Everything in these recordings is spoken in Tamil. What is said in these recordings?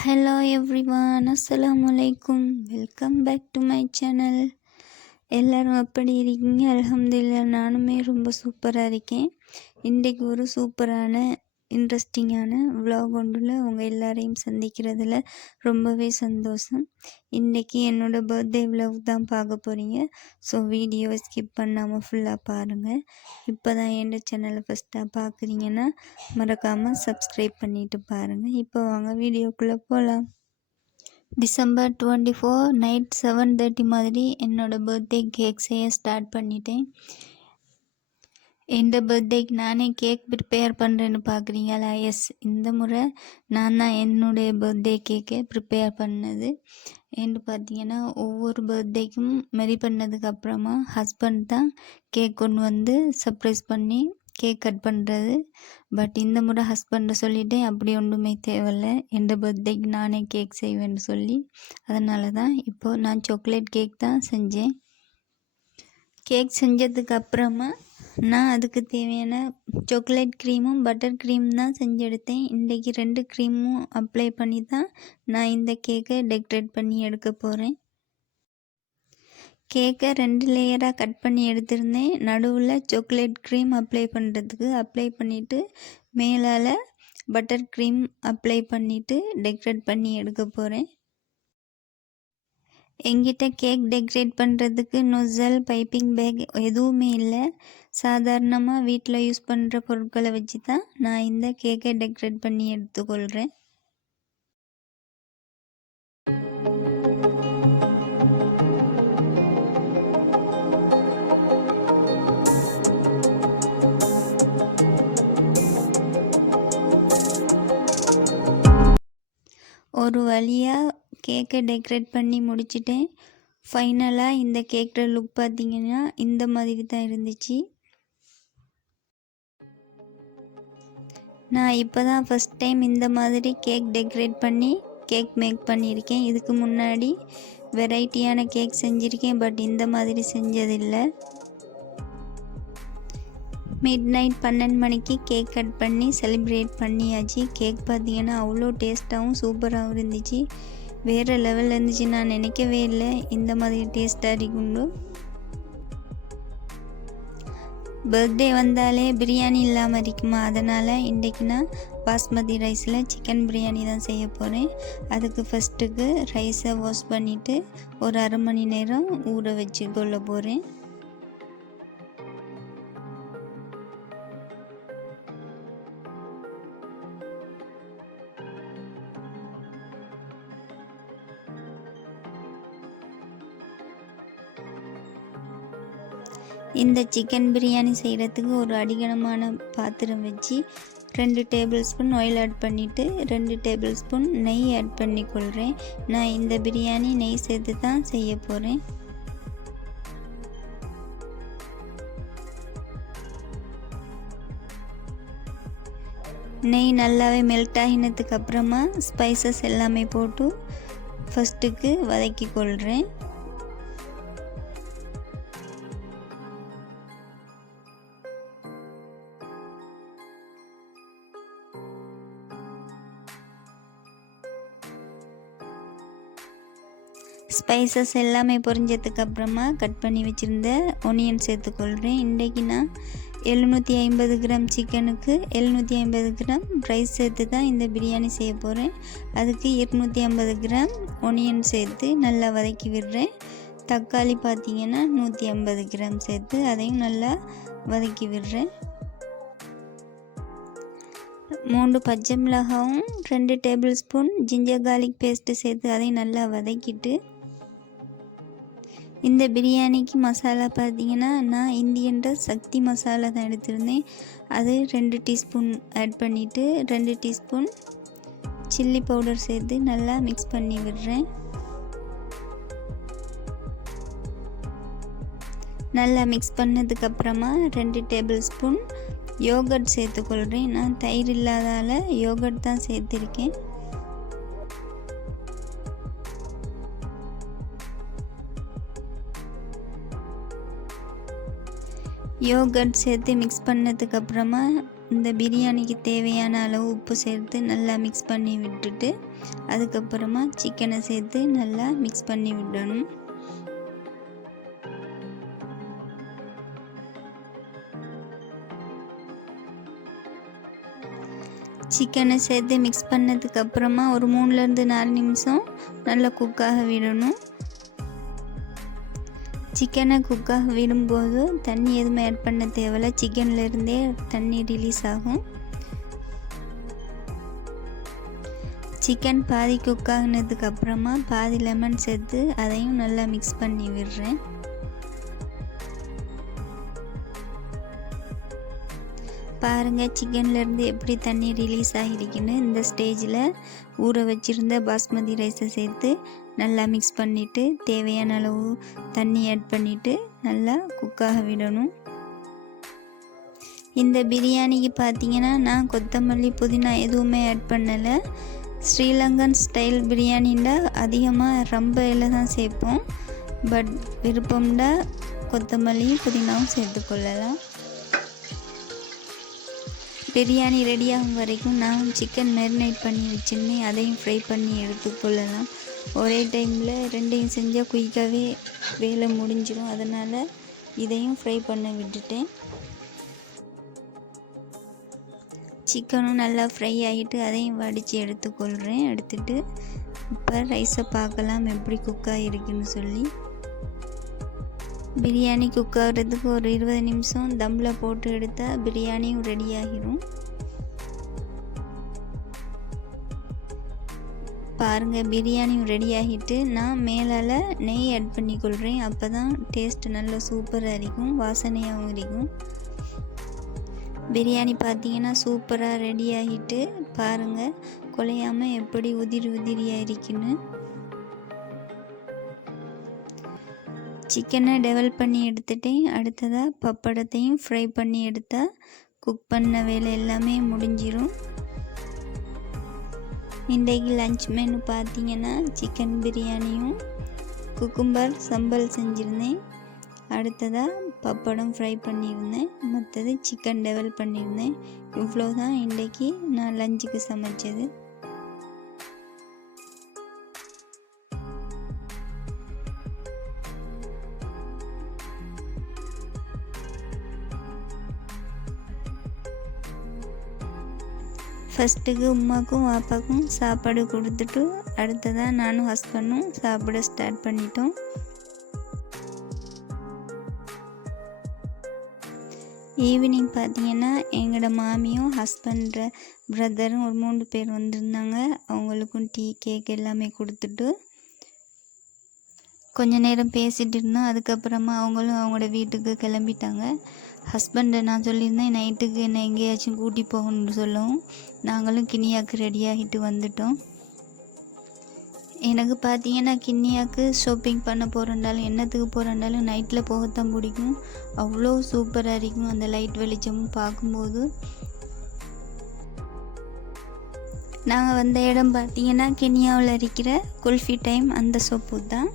Hello everyone, Assalamualaikum. Welcome back to my channel. எல்லாரும் எப்படி இருக்கீங்க? அல்ஹம்துலில்லாஹ் நானுமே ரொம்ப சூப்பராக இருக்கேன். இன்றைக்கு ஒரு சூப்பரான இன்ட்ரெஸ்டிங்கான vlog ஒன்றில் உங்கள் எல்லாரையும் சந்திக்கிறதுல ரொம்பவே சந்தோஷம். இன்றைக்கி என்னோடய பர்த்டே vlog தான் பார்க்க போகிறீங்க. ஸோ வீடியோவை ஸ்கிப் பண்ணாமல் ஃபுல்லாக பாருங்கள். இப்போ தான் என் சேனலை ஃபஸ்ட்டாக பார்க்குறீங்கன்னா மறக்காமல் சப்ஸ்கிரைப் பண்ணிவிட்டு பாருங்கள். இப்போ வாங்க வீடியோக்குள்ளே போகலாம். December 24 நைட் 7:30 மாதிரி என்னோடய பர்த்டே கேக் செய்ய ஸ்டார்ட் பண்ணிட்டேன். எந்த பர்த்டேக்கு நானே கேக் ப்ரிப்பேர் பண்ணுறேன்னு பார்க்குறீங்களா? எஸ், இந்த முறை நான் தான் என்னுடைய பர்த்டே கேக்கை ப்ரிப்பேர் பண்ணது. ஏன்னு பார்த்தீங்கன்னா ஒவ்வொரு பர்த்டேக்கும் மெரி பண்ணதுக்கப்புறமா ஹஸ்பண்ட் தான் கேக் கொண்டு வந்து சர்ப்ரைஸ் பண்ணி கேக் கட் பண்ணுறது. பட் இந்த முறை ஹஸ்பண்டை சொல்லிவிட்டேன், அப்படி ஒன்றுமே தேவையில்லை, எந்த பர்த்டேக்கு நானே கேக் செய்வேன்னு சொல்லி. அதனால தான் இப்போது நான் சாக்லேட் கேக் தான் செஞ்சேன். கேக் செஞ்சதுக்கப்புறமா நான் அதுக்கு தேவையான சாக்லேட் க்ரீமும் பட்டர் க்ரீம் தான் செஞ்செடுத்தேன். இன்றைக்கி 2 க்ரீமும் அப்ளை பண்ணி தான் நான் இந்த கேக்கை டெக்கரேட் பண்ணி எடுக்க போகிறேன். கேக்கை 2 லேயராக கட் பண்ணி எடுத்திருந்தேன். நடுவில் சாக்லேட் க்ரீம் அப்ளை பண்ணுறதுக்கு அப்ளை பண்ணிவிட்டு மேலால் பட்டர் க்ரீம் அப்ளை பண்ணிவிட்டு டெக்கரேட் பண்ணி எடுக்க போகிறேன். என்கிட்ட கேக் டெக்கரேட் பண்ணுறதுக்கு நொசல், பைப்பிங் பேக் எதுவுமே இல்லை. சாதாரணமாக வீட்டில் யூஸ் பண்ணுற பொருட்களை வச்சு தான் நான் இந்த கேக்கை டெக்கரேட் பண்ணி எடுத்துக்கொள்கிறேன். ஒரு வழியாக கேக்கை டெக்கரேட் பண்ணி முடிச்சிட்டேன். ஃபைனலாக இந்த கேக்கோட லுக் பார்த்திங்கன்னா இந்த மாதிரி தான் இருந்துச்சு. நான் இப்போ தான் ஃபஸ்ட் டைம் இந்த மாதிரி கேக் டெக்கரேட் பண்ணி கேக் மேக் பண்ணியிருக்கேன். இதுக்கு முன்னாடி வெரைட்டியான கேக் செஞ்சுருக்கேன், பட் இந்த மாதிரி செஞ்சதில்லை. மிட் நைட் 12 மணிக்கு கேக் கட் பண்ணி செலிப்ரேட் பண்ணியாச்சு. கேக் பார்த்திங்கன்னா அவ்வளோ டேஸ்ட்டாகவும் சூப்பராகவும் இருந்துச்சு. வேறு லெவலில் இருந்துச்சு. நான் நினைக்கவே இல்லை இந்த மாதிரி டேஸ்ட்டாக இருக்குண்டு. பர்த்டே வந்தாலே பிரியாணி இல்லாமல் இருக்குமா, அதனால் இன்றைக்கி நான் பாஸ்மதி ரைஸில் சிக்கன் பிரியாணி தான் செய்ய போகிறேன். அதுக்கு ஃபஸ்ட்டுக்கு ரைஸை வாஷ் பண்ணிவிட்டு ஒரு அரை மணி நேரம் ஊற வச்சு கொள்ள போகிறேன். இந்த சிக்கன் பிரியாணி செய்கிறதுக்கு ஒரு அடிகனமான பாத்திரம் வச்சு 2 டேபிள் ஸ்பூன் ஆயில் ஆட் பண்ணிவிட்டு 2 டேபிள் ஸ்பூன் நெய் ஆட் பண்ணிக்கொள்கிறேன். நான் இந்த பிரியாணி நெய் சேர்த்து தான் செய்ய போகிறேன். நெய் நல்லாவே மெல்ட் ஆகினதுக்கு அப்புறமா ஸ்பைசஸ் எல்லாமே போட்டு ஃபஸ்ட்டுக்கு வதக்கி கொள்கிறேன். ஸ்பைசஸ் எல்லாமே பொரிஞ்சதுக்கு அப்புறமா கட் பண்ணி வச்சுருந்த ஒனியன் சேர்த்துக்கொள்கிறேன். இன்றைக்கி நான் 750 கிராம் சிக்கனுக்கு 750 கிராம் ரைஸ் சேர்த்து தான் இந்த பிரியாணி செய்ய போகிறேன். அதுக்கு 250 கிராம் ஒனியன் சேர்த்து நல்லா வதக்கி விடுறேன். தக்காளி பார்த்திங்கன்னா 150 கிராம் சேர்த்து அதையும் நல்லா வதக்கி விடுறேன். 3 பச்சை மிளகாவும் 2 table spoon ginger garlic paste சேர்த்து அதையும் நல்லா வதக்கிட்டு இந்த பிரியாணிக்கு மசாலா பார்த்திங்கன்னா நான் இந்தியன்ற சக்தி மசாலா தான் எடுத்திருந்தேன். அது 2 டீஸ்பூன் ஆட் பண்ணிவிட்டு 2 டீஸ்பூன் சில்லி பவுடர் சேர்த்து நல்லா மிக்ஸ் பண்ணி விடுறேன். நல்லா மிக்ஸ் பண்ணதுக்கப்புறமா 2 டேபிள் ஸ்பூன் யோகர்ட் சேர்த்துக்கொள்கிறேன். நான் தயிர் இல்லாதால் யோகர்ட் தான் சேர்த்துருக்கேன். யோகர்ட் சேர்த்து மிக்ஸ் பண்ணதுக்கப்புறமா இந்த பிரியாணிக்கு தேவையான அளவு உப்பு சேர்த்து நல்லா மிக்ஸ் பண்ணி விட்டுட்டு அதுக்கப்புறமா சிக்கனை சேர்த்து நல்லா மிக்ஸ் பண்ணி விடணும். சிக்கனை சேர்த்து மிக்ஸ் பண்ணதுக்கப்புறமா ஒரு 3லேருந்து 4 நிமிஷம் நல்லா குக்காக விடணும். சிக்கனை குக்காக விடும்போது தண்ணி எதுவுமே ஆட் பண்ண தேவையில்ல, சிக்கன்லேருந்தே தண்ணி ரிலீஸ் ஆகும். சிக்கன் பாதி குக்காகினதுக்கப்புறமா பாதி லெமன் சேர்த்து அதையும் நல்லா மிக்ஸ் பண்ணி விடுறேன். பாருங்கள் சிக்கன்லேருந்து எப்படி தண்ணி ரிலீஸ் ஆகிருக்குன்னு. இந்த ஸ்டேஜில் ஊற வச்சுருந்த பாஸ்மதி ரைஸை சேர்த்து நல்லா மிக்ஸ் பண்ணிவிட்டு தேவையான அளவு தண்ணி ஆட் பண்ணிவிட்டு நல்லா குக்காக விடணும். இந்த பிரியாணிக்கு பார்த்திங்கன்னா நான் கொத்தமல்லி புதினா எதுவுமே ஆட் பண்ணலை. ஸ்ரீலங்கன் ஸ்டைல் பிரியாணின்னா அதிகமாக ரொம்ப இலை தான் சேர்ப்போம். பட் விருப்பம்னா கொத்தமல்லியும் புதினாவும் சேர்த்துக்கொள்ளலாம். பிரியாணி ரெடியாகும் வரைக்கும் நான் சிக்கன் மேரினேட் பண்ணி வச்சுருந்தேன், அதையும் ஃப்ரை பண்ணி எடுத்துக்கொள்ளலாம். ஒரே டைமில் ரெண்டையும் செஞ்சால் குயிக்காகவே வேலை முடிஞ்சிடும், அதனால் இதையும் ஃப்ரை பண்ண விட்டுட்டேன். சிக்கனும் நல்லா ஃப்ரை ஆகிட்டு அதையும் வடித்து எடுத்துக்கொள்கிறேன். எடுத்துட்டு இப்போ ரைஸை பார்க்கலாம் எப்படி குக்காக இருக்குன்னு சொல்லி. பிரியாணி குக் ஆகிறதுக்கு ஒரு 20 நிமிஷம் தம்மில் போட்டு எடுத்தால் பிரியாணியும் ரெடி ஆகிரும். பாருங்கள் பிரியாணியும் ரெடி ஆகிட்டு நான் மேலால் நெய் ஆட் பண்ணிக்கொள்கிறேன். அப்போ தான் டேஸ்ட் நல்லா சூப்பராக இருக்கும், வாசனையாகவும் இருக்கும். பிரியாணி பார்த்திங்கன்னா சூப்பராக ரெடி ஆகிட்டு பாருங்கள் குலையாமல் எப்படி உதிரியாக இருக்குன்னு. சிக்கனை டெவலப் பண்ணி எடுத்துட்டேன். அடுத்ததாக பப்படத்தையும் ஃப்ரை பண்ணி எடுத்தால் குக் பண்ண வேலை எல்லாமே முடிஞ்சிடும். இன்றைக்கு லஞ்ச் மெனு பார்த்திங்கன்னா சிக்கன் பிரியாணியும் குக்கும்பர் சம்பல் செஞ்சுருந்தேன். அடுத்ததாக பப்படம் ஃப்ரை பண்ணியிருந்தேன். மற்றது சிக்கன் டெவலப் பண்ணியிருந்தேன். இவ்வளோ தான் இன்றைக்கி நான் லஞ்சுக்கு சமைச்சது. ஃபஸ்ட்டுக்கு உமாக்கும் வாப்பாக்கும் சாப்பாடு கொடுத்துட்டு அடுத்ததாக நானும் ஹஸ்பண்டும் சாப்பிட ஸ்டார்ட் பண்ணிட்டோம். ஈவினிங் பார்த்திங்கன்னா எங்களோட மாமியும் ஹஸ்பண்ட் பிரதரும் ஒரு 3 பேர் வந்திருந்தாங்க. அவங்களுக்கும் டீ கேக் எல்லாமே கொடுத்துட்டு கொஞ்ச நேரம் பேசிகிட்டு இருந்தோம். அதுக்கப்புறமா அவங்களும் அவங்களோட வீட்டுக்கு கிளம்பிட்டாங்க. ஹஸ்பண்டை நான் சொல்லியிருந்தேன் நைட்டுக்கு என்னை எங்கேயாச்சும் கூட்டி போகணும்னு சொல்லவும் நாங்களும் கிண்ணியாக்கு ரெடியாகிட்டு வந்துட்டோம். எனக்கு பார்த்தீங்கன்னா கிண்ணியாக்கு ஷாப்பிங் பண்ண போகிறண்டாலும் என்னத்துக்கு போகிறண்டாலும் நைட்டில் போகத்தான் பிடிக்கும். அவ்வளோ சூப்பராக இருக்கும் அந்த லைட் வெளிச்சமும் பார்க்கும்போது. நாங்கள் வந்த இடம் பார்த்தீங்கன்னா கென்யாவில் இருக்கிற குல்ஃபி டைம் அந்த ஷாப்பு தான்.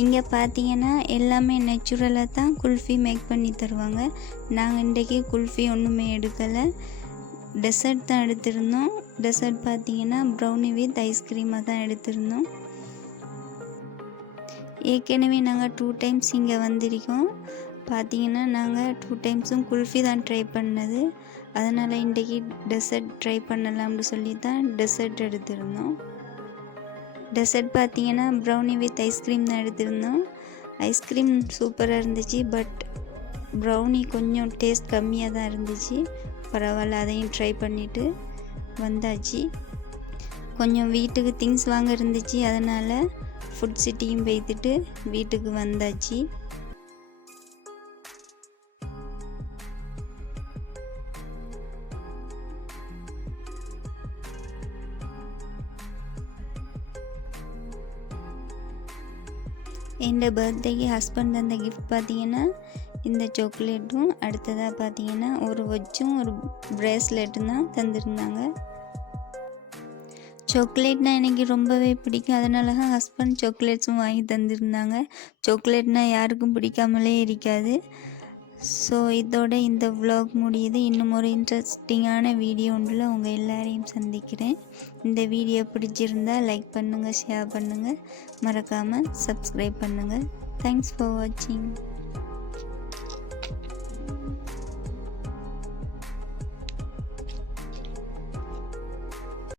இங்கே பார்த்தீங்கன்னா எல்லாமே நேச்சுரலாக தான் குல்ஃபி மேக் பண்ணி தருவாங்க. நாங்கள் இன்றைக்கி குல்ஃபி ஒன்றுமே எடுக்கலை, டெசர்ட் தான் எடுத்திருந்தோம். டெசர்ட் பார்த்தீங்கன்னா ப்ரௌனி வித் ஐஸ்கிரீமாக தான் எடுத்திருந்தோம். ஏற்கனவே நாங்கள் 2 டைம்ஸ் இங்கே வந்திருக்கோம். பார்த்தீங்கன்னா நாங்கள் 2 டைம்ஸும் குல்ஃபி தான் ட்ரை பண்ணது. அதனால் இன்றைக்கி டெசர்ட் ட்ரை பண்ணலாம்னு சொல்லி தான் டெசர்ட் எடுத்திருந்தோம். டெசர்ட் பார்த்தீங்கன்னா ப்ரௌனி வித் ஐஸ்கிரீம் தான் எடுத்திருந்தோம். ஐஸ்கிரீம் சூப்பராக இருந்துச்சு, பட் ப்ரௌனி கொஞ்சம் டேஸ்ட் கம்மியாக தான் இருந்துச்சு. பரவாயில்ல, அதையும் ட்ரை பண்ணிவிட்டு வந்தாச்சு. கொஞ்சம் வீட்டுக்கு திங்ஸ் வாங்க இருந்துச்சு, அதனால் ஃபுட் சிட்டியும் போய்த்துட்டு வீட்டுக்கு வந்தாச்சு. என் பர்த்டேக்கு ஹஸ்பண்ட் அந்த கிஃப்ட் பார்த்தீங்கன்னா இந்த சாக்லேட்டும், அடுத்ததாக பார்த்தீங்கன்னா ஒரு வாட்சும் ஒரு ப்ரேஸ்லெட்டும் தான் தந்துருந்தாங்க. சாக்லேட்னால் எனக்கு ரொம்பவே பிடிக்கும், அதனால தான் ஹஸ்பண்ட் சாக்லேட்ஸும் வாங்கி தந்துருந்தாங்க. சாக்லேட்னால் யாருக்கும் பிடிக்காமலே இருக்காது. ஸோ இதோட இந்த vlog முடியுது. இன்னும் ஒரு இன்ட்ரெஸ்டிங்கான வீடியோ ஒன்றில் உங்கள் எல்லாரையும் சந்திக்கிறேன். இந்த வீடியோ பிடிச்சிருந்தா லைக் பண்ணுங்கள், ஷேர் பண்ணுங்கள், மறக்காமல் சப்ஸ்கிரைப் பண்ணுங்கள். தேங்க்ஸ் ஃபார் வாட்சிங்.